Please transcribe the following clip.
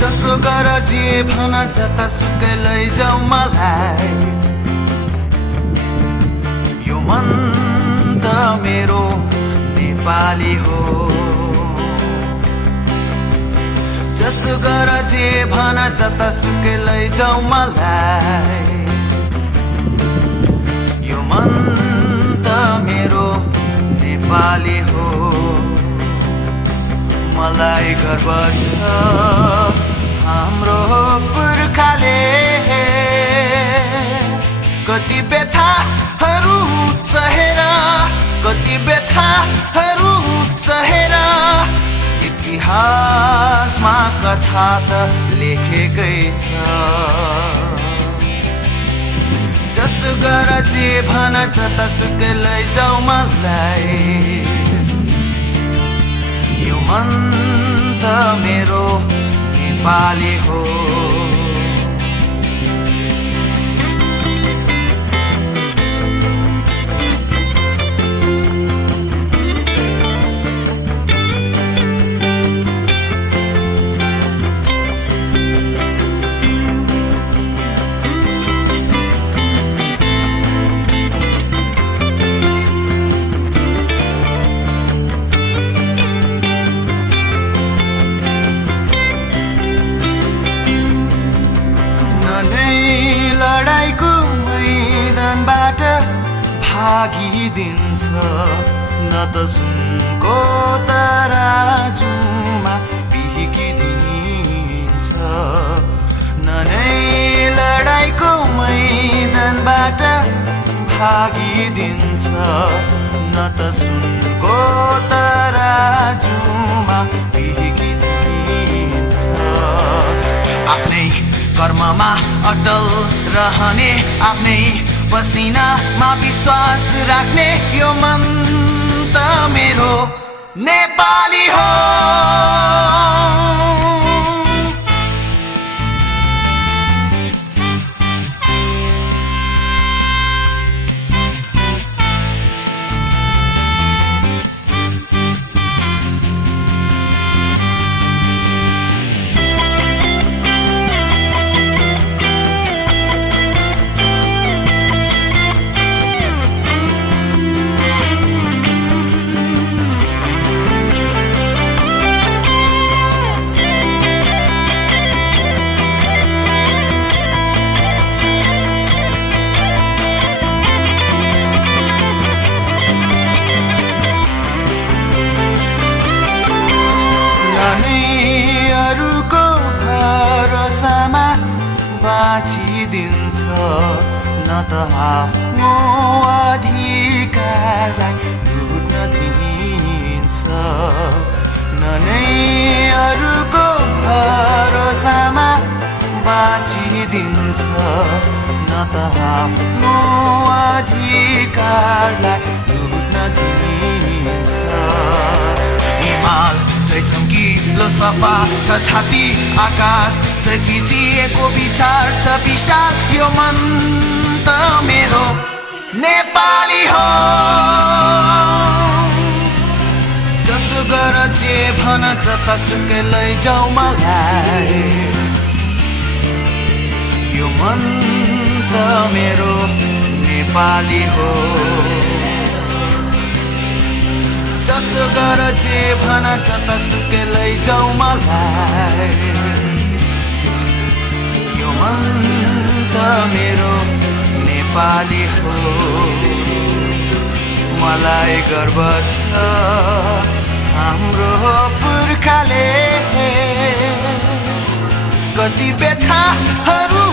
जसो गर जे भन जतासुकै लैजाऊ मलाई। यो मन त मेरो नेपाली हो। जसो गर जे भन जतासुकै लैजाऊ मलाई। यो मन त मेरो नेपाली हो। मलाई गर्व छ हाम्रो पुर्खाले कति व्यथाहरू सहेर, कति व्यथाहरू सहेर इतिहासमा कथा त लेखेकै छ। जसो गर जे भन जतासुकै लैजाऊ मलाई। यो मन त मेरो नेपाली हो। लडाईको मैदानबाट भागिदिन्छ, न त सुनको तराजुमा बिहिकिदिन्छ। न नै लडाईको मैदानबाट भागिदिन्छ, न त सुनको तराजुमा बिहिकिदिन्छ। आफ्नै कर्ममा अटल रहने, आफ्नै पसिनामा विश्वास राख्ने, यो मन त मेरो नेपाली हो। अरूको भरोसामा बाँचिदिन्छ, न त आफ्नो अधिकारलाई लुट्न दिन्छ। न नै अरूको भरोसामा बाँचिदिन्छ, न त आफ्नो अधिकारलाई लुट्न दिन्छ। हिमाल जै चम्किलो सफा छ छाती, आकाश जै फिजिएको विचार छ विशाल, यो मन त मेरो नेपाली हो। जसो गर जे भन जतासुकै लैजाऊ मलाई। यो मन त मेरो नेपाली हो। जसो गर जे भन जतासुकै लैजाऊ मलाई। यो मन त मेरो नेपाली हो। मलाई गर्व छ हाम्रो पुर्खाले कति व्यथाहरू